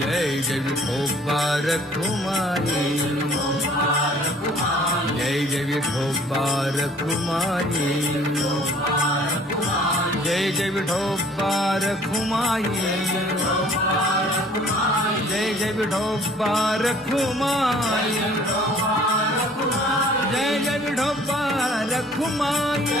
Jai Jai Vipho Barakumari Jai Jai Vipho Barakumari Jai Jai Vipho Barakumari Jai Jai Vipho Barakumari Jai Jai Vipho Barakumari Jai Jai Vipho Barakumari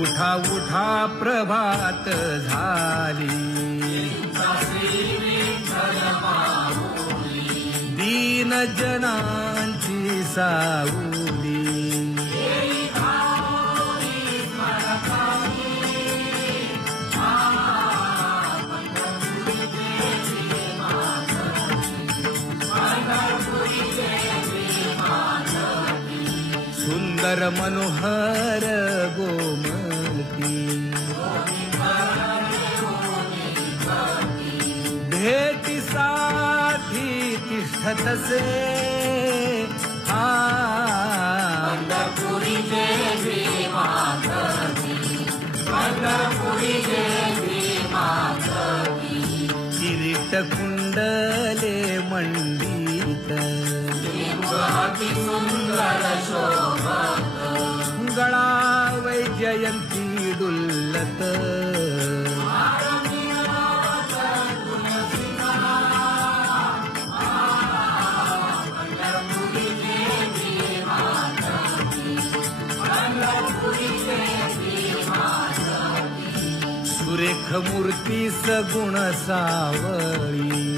उठा उठा प्रभात झाली. दीन जनांची साऊली सुंदर मनोहर होती. भेटीसाठी तिष्ठतसे हा. पंढरपुरी देवी पंढरपुरी देवी किरीट कुंडले मंडित. सुंदर शो डुल्लत सुरेख मूर्ती सगुण सावळी.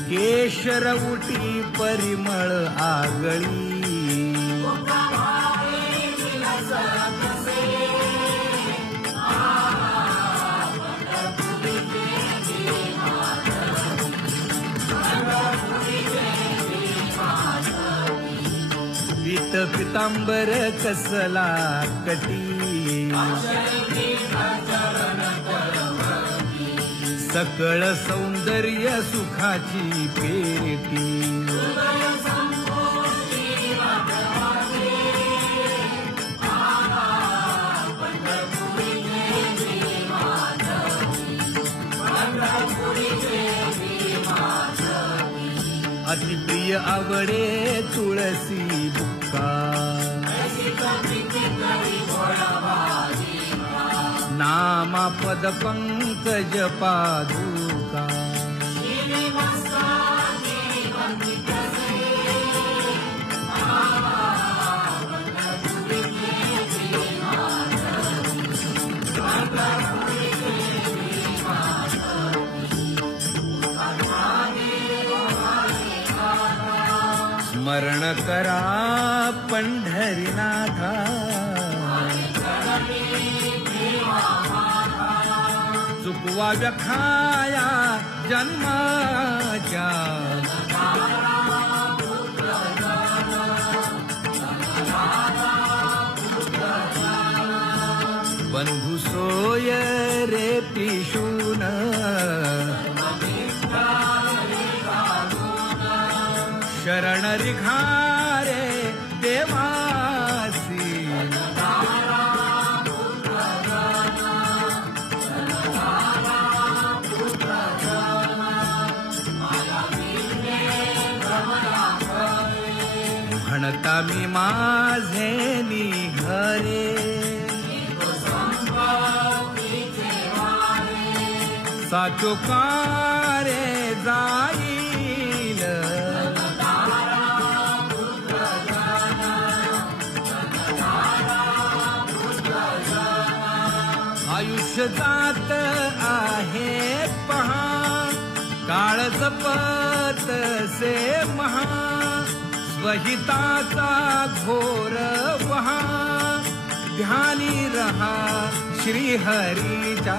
केशर उटी परिमळ आगळी. पितांबर कसला कटी. सकळ सौंदर्य सुखाची पेटी. अतिप्रिय आवडे तुळसी बुक्का. नामा पद पंकज पादुका. करा पंढरीनाथा. चुकवा व्यखाया जन्माच्या. शरण रिघारे देवासी म्हणता मी माझे निघरे. साचो जात आहे पहा काळ जपत से महा स्वहिताचा घोर वहा ध्यानी रहा श्री हरीचा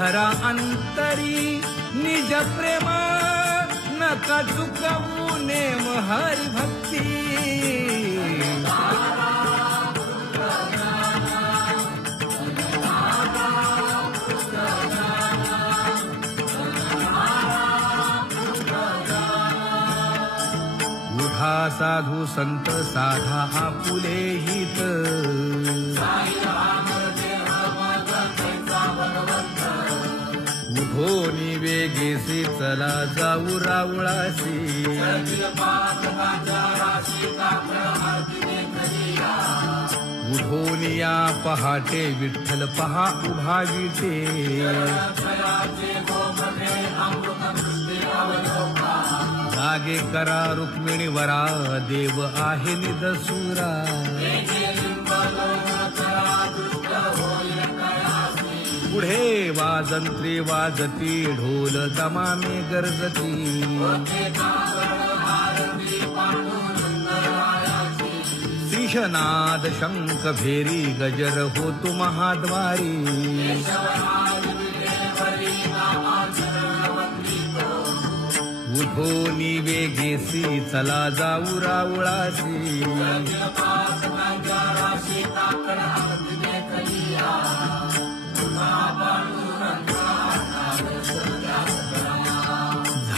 धरा अंतरी निज प्रेम नका चुकवू नेम हरी भक्ती. साधू संत साधा आपुले हित. उठोनी वेगेसी चला जाऊ रावळासी उठोनिया पहाटे विठ्ठल पहा उभा विटे जागे करा रुक्मिणी वरा देव आहे निदसुरा. पुढे वाजंत्री वाजती ढोल दमामे गरजती. त्रिशनाद शंख भेरी गजर होतो महाद्वारी. उठो निवेगेसी चला जाऊ रावळासी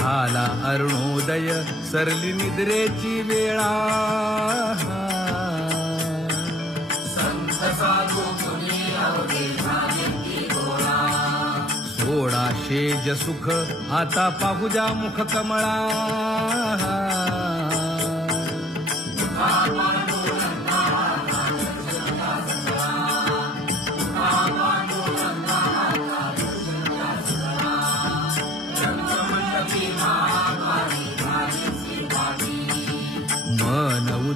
झाला अरुणोदय सरली निद्रेची वेळा. सोळा शेज सुख आता पाहू द्या मुख कमळा.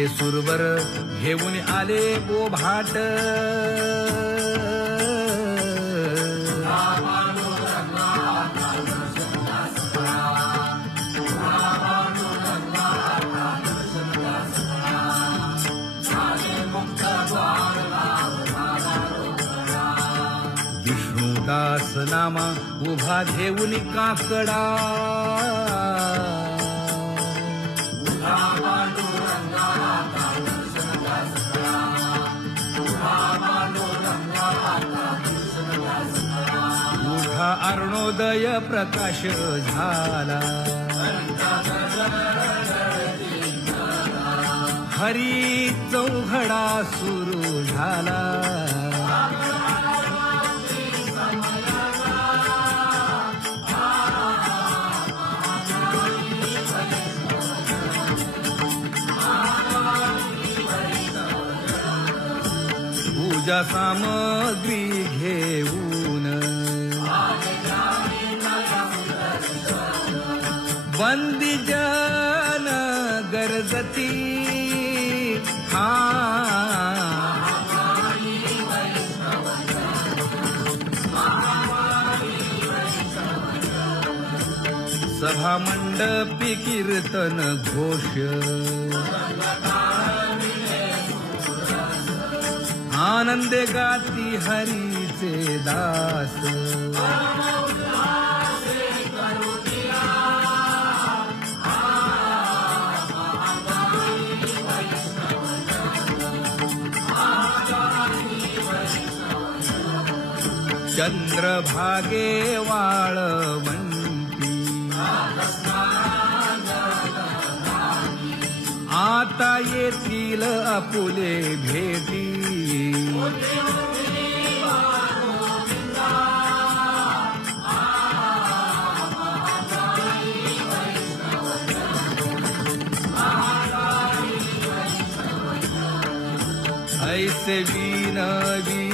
स्वर्गीचे सुरवर घेऊन आले बोभाट. विष्णुदास नामा उभा घेऊन काकडा. ज्ञानोदय प्रकाश झाला. हरी चौघडा सुरू झाला. पूजा सामग्री घेऊ. बंदी जन गरजती। कथा सभा मंडपी कीर्तन घोष। आनंदे गाती हरीचे दास। चंद्रभागे वाळवंती. आता येतील अपुले भेटी. ऐसे विनवी